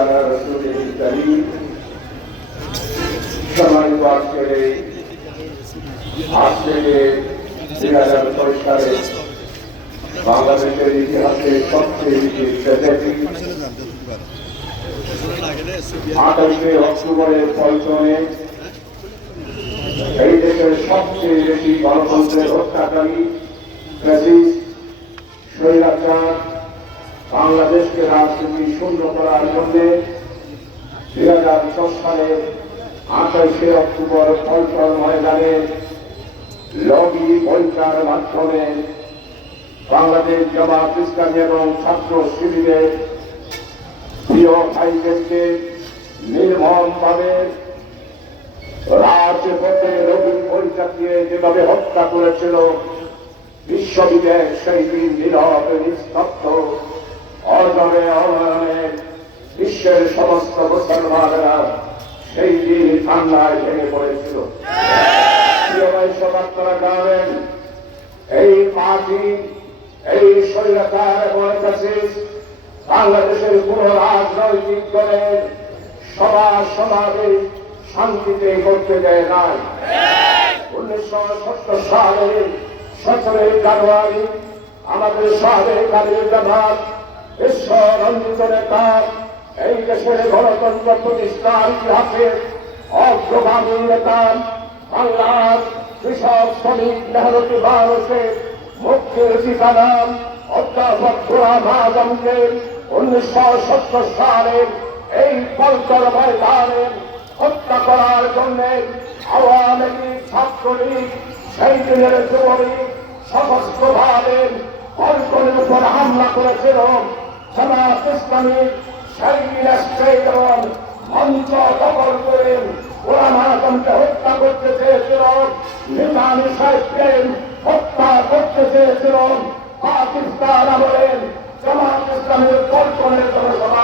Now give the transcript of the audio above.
على رسوله الكريم সম্মানিত আজকে 2024 সালে বাংলাদেশের ইতিহাসে সবচেয়ে বেশি ট্র্যাজেডি 28 অক্টোবরের পল্টনে এই দেশের সবচেয়ে বেশি গণতন্ত্রের হত্যাকারী ফ্যাসিস্ট স্বৈরাচার বাংলাদেশকে রাজনীতি শূন্য করার জন্য 2010 সালের 28 অক্টোবর পল্টন ময়দানে লগি বৈঠার মাধ্যমে বাংলাদেশ জামাত ইসলামী এবং ছাত্র শিবিরের প্রিয় ভাইদেরকে নির্মমভাবে রাজপথে লগি বৈঠা দিয়ে যেভাবে হত্যা করেছিল বিশ্ববিদ্যালয়ের সেই দিন নীরব নিস্তব্ধ অর্জনে অনয়নে বিশ্বের সমস্ত মুসলমানেরা সেই দিন ঠান্ডায় ভেঙে পড়েছিল। আপনারা জানেন এই পার্টি এই স্বৈরাচার এবং বাংলাদেশের কোন রাজনৈতিক দলের সমাবেশ শান্তিতে করতে দেয় নাই। 1970 সালের 17 জানুয়ারি আমাদের সাবেক আমির জামাত বিশ্ব রঞ্জিত নেতা এই দেশের গণতন্ত্র প্রতিষ্ঠার ইতিহাসে অগ্রগামী নেতা বাংলার কৃষক শ্রমিক মেহনতি মানুষের মুক্তির ঠিকানা অধ্যাপক গোলাম আজমকে 1970 সালের এই পল্টন ময়দানে হত্যা করার জন্য আওয়ামী লীগ ছাত্রলীগ সেই দিনের যুবলীগ সশস্ত্রভাবে পল্টনের উপর হামলা করেছিল। জামাত ইসলামী সেই এবং মঞ্চ দখল করে গোলাম আজমকে হত্যা করতে চেয়েছিল, নিজামী সাহেবকে হত্যা করতে চেয়েছিল। পাকিস্তান আমলের জামাত ইসলামের পল্টনের জনসভা